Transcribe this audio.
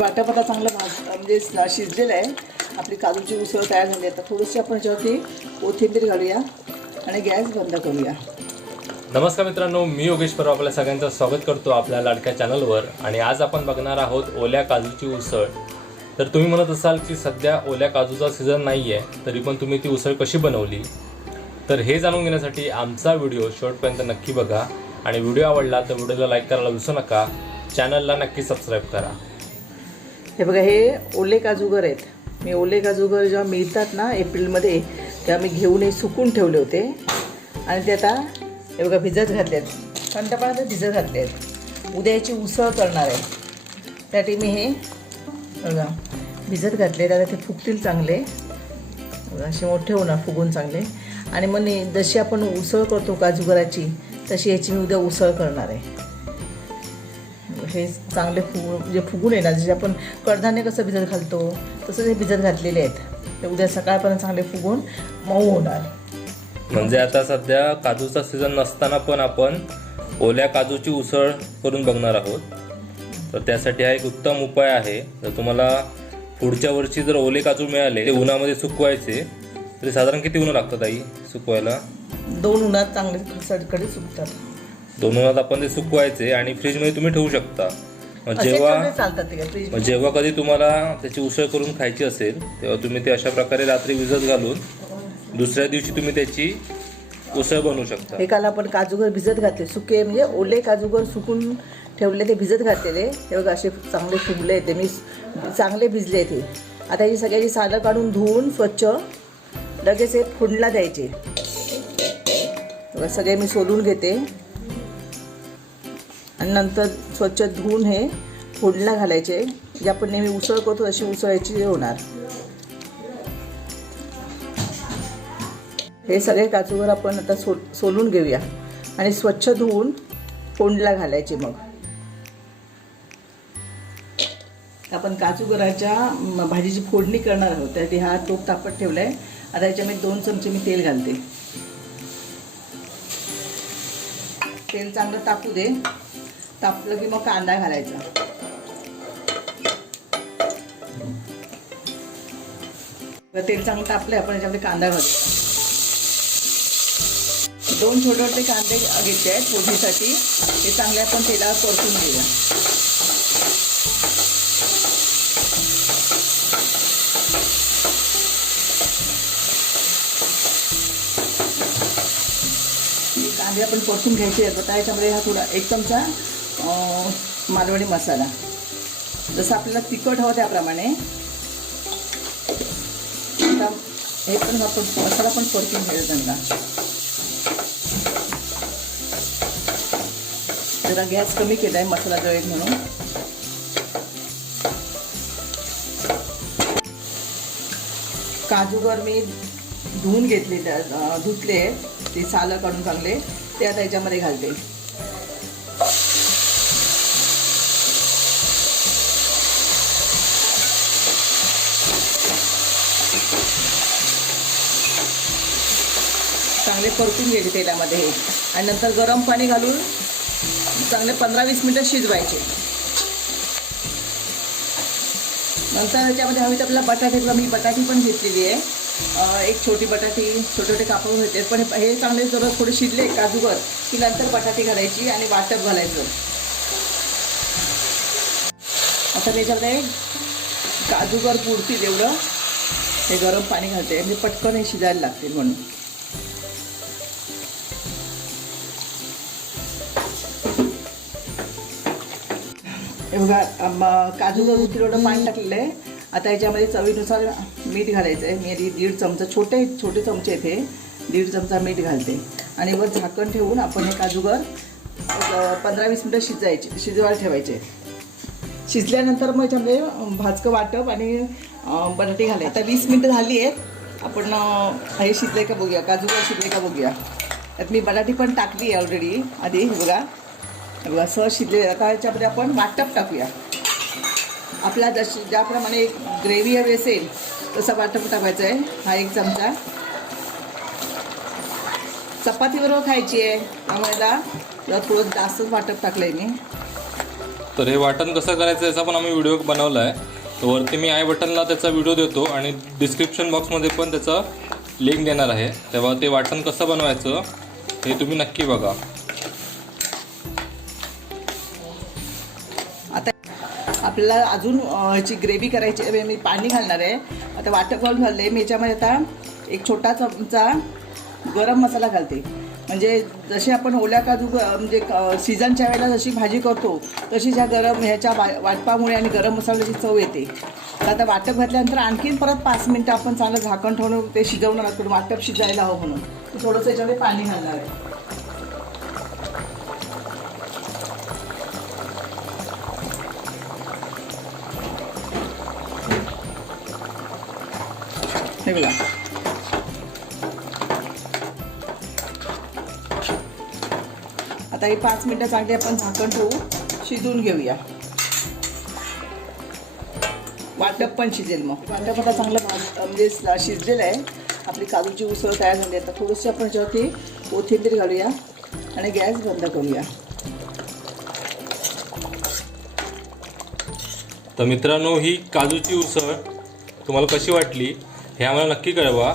वाटप आता चांगलं म्हणजे शिजलेलं आहे. आपली काजूची उसळ तयार झाली. आता थोडीशी आपण याच्यावरती कोथिंबीर घालूया आणि गॅस बंद करूया. नमस्कार मित्रांनो, मी योगेश परब आपल्या सगळ्यांचं स्वागत करतो आपल्या लाडक्या चॅनलवर. आणि आज आपण बघणार आहोत ओल्या काजूची उसळ. तर तुम्ही म्हणत असाल की सध्या ओल्या काजूचा सीझन नाही आहे, तरी पण तुम्ही ती उसळ कशी बनवली, तर हे जाणून घेण्यासाठी आमचा व्हिडिओ शेवटपर्यंत नक्की बघा. आणि व्हिडिओ आवडला तर व्हिडिओला लाईक करायला विसरू नका. चॅनलला नक्की सबस्क्राईब करा. हे बघा, हे ओले काजूगर आहेत. मी ओले काजूगर जेव्हा मिळतात ना एप्रिलमध्ये, तेव्हा मी घेऊन हे सुकून ठेवले होते आणि ते आता हे बघा भिजत घातले आहेत. थंड पाण्यात भिजत घातले आहेत. उद्या याची उसळ करणार आहे. त्यासाठी मी हे बघा भिजत घातले. आता ते फुगतील चांगले, असे मोठे होणार फुगून चांगले. आणि मग जशी आपण उसळ करतो काजूगराची, तशी याची मी उद्या उसळ करणार आहे. हे चांगले म्हणजे फुगून येणार. जसे आपण कडधान्य कसं भिजत घालतो तसं हे भिजत घातलेले आहेत. ते उद्या सकाळपर्यंत चांगले फुगून मऊ होणार. म्हणजे आता सध्या काजूचा सीझन नसताना पण आपण ओल्या काजूची उसळ करून बघणार आहोत. तर त्यासाठी हा एक उत्तम उपाय आहे. जर तुम्हाला पुढच्या वर्षी जर ओले काजू मिळाले, ते उन्हामध्ये सुकवायचे, तरी साधारण किती उन्हा लागतात आई सुकवायला? 2 उन्हात चांगले कडकडीत सुकतात. 2 उन्हात आपण ते सुकवायचे आणि फ्रीजमध्ये तुम्ही ठेवू शकता. जेव्हा कधी तुम्हाला त्याची उसळ करून खायची असेल, तेव्हा तुम्ही ते अशा प्रकारे रात्री भिजत घालून दुसऱ्या दिवशी तुम्ही त्याची उसळ बनवू शकता. हे काल आपण काजूगर भिजत घातले, सुके म्हणजे ओले काजूगर सुकून ठेवले, ते भिजत घातलेले. हे बघा असे चांगले फुगले ते, मी चांगले भिजले ते. आता ही सगळ्याची सालं काढून धुवून स्वच्छ लगेच हे फोडणीला द्यायचे. सगळे मी सोलून घेते आणि नंतर स्वच्छ धुवून हे फोडणीला घालायचे. जे आपण नेहमी उसळ करतो अशी उसळ याची होणार. हे सगळे काजूगर आपण आता सोलून घेऊया आणि स्वच्छ धुवून फोडणीला घालायचे. मग आपण काजूगराच्या भाजीची फोडणी करणार आहोत. त्यासाठी हा टोप तापत ठेवला आहे. आता याच्यामध्ये 2 चमचे मी तेल घालते. तेल चांगलं तापू दे. तापलं की मग कांदा घालायचा. तेल चांगलं तापलं, आपण याच्यामध्ये कांदा घालतो. 2 छोटे छोटे कांदे घेतले आहेत फोडणीसाठी. ते चांगले आपण तेलावर परतून घेऊया. कांदे आपण परतून घ्यायचे आहेत. आता याच्यामध्ये हा थोडा 1 चमचा मालवणी मसाला, जसं आपल्याला तिखट हवं त्याप्रमाणे. आता हे पण आपण मसाला पण परतून घ्यायचा त्यांना. जरा गॅस कमी केला आहे मसाला जळेल म्हणून. काजूगर मी धुवून घेतले, धुतले, ते सालं काढून चांगले. ते आता याच्यामध्ये घालते. चांगले परतून घ्यायचे तेलामध्ये हे. आणि नंतर गरम पाणी घालून चांगले 15-20 मिनिटं शिजवायचे. नंतर याच्यामध्ये हवी तर आपल्याला बटाटे, मी बटाटी पण घेतलेली आहे. 1 छोटी बटाटी छोटे छोटे कापून घेते. पण हे चांगले जर थोडे शिजले काजूगर की नंतर बटाटी घालायची आणि वाटप घालायचं. आता त्याच्यामध्ये काजूगर पुरतील एवढं हे गरम पाणी घालते, म्हणजे पटकन हे शिजायला लागते म्हणून. हे बघा काजूगर उतील एवढं पाणी टाकलेलं आहे. आता याच्यामध्ये चवीनुसार मीठ घालायचं आहे. मी 1.5 चमचा, छोटे चमचे आहेत हे, 1.5 चमचा मीठ घालते. आणि वर झाकण ठेवून आपण हे काजूगर 15-20 मिनिटं शिजवायला ठेवायचे. शिजल्यानंतर मग याच्यामध्ये भाजकं वाटप आणि बटाटे घालायचे. आता 20 मिनिटं झाली आहेत. आपण हे शिजले का बघूया, काजूगर शिजले का बघूया. त्यात मी बटाटी पण टाकली आहे ऑलरेडी आधी. बघा असं शिजले. आता याच्यामध्ये आपण वाटप टाकूया. आपला ज्याप्रमाणे ग्रेव्ही हवी असेल तसा वाटप टाकायचं आहे. हा 1 चमचा. चपातीबरोबर खायची आहे, त्यामुळे थोडं जास्तच वाटप टाकलं आहे मी. तर हे वाटण कसं करायचं याचा पण आम्ही व्हिडिओ बनवला आहे. तर वरती मी आय बटनला त्याचा व्हिडिओ देतो आणि डिस्क्रिप्शन बॉक्समध्ये पण त्याचा लिंक देणार आहे. तेव्हा ते वाटण कसं बनवायचं हे तुम्ही नक्की बघा. आता आपल्याला अजून ह्याची ग्रेव्ही करायची आहे. मी पाणी घालणार आहे. आता वाटप घालून झालं आहे. मी याच्यामध्ये आता एक छोटा चमचा गरम मसाला घालते. म्हणजे जसे आपण ओल्या काजू म्हणजे सीझनच्या वेळेला जशी भाजी करतो तशी ज्या गरम ह्याच्या वाटपामुळे आणि गरम मसाल्याची चव येते. तर आता वाटप घातल्यानंतर आणखीन परत 5 मिनटं आपण चांगलं झाकण ठेवून ते शिजवणार आहोत. वाटप शिजायला हवं म्हणून थोडंसं याच्यामध्ये पाणी घालणार आहे. हे बघा आता हे 5 मिनटं चांगले आपण झाकण ठेवू शिजवून घेऊया. वाटप पण शिजेल. मग वाटप आता चांगलं म्हणजे शिजलेलं आहे. आपली काजूची उसळ तयार झाली. आता थोडंसं आपण याच्यावरती कोथिंबीर घालूया आणि गॅस बंद करूया. तर मित्रांनो, ही काजूची उसळ तुम्हाला कशी वाटली हे आम्हाला नक्की कळवा.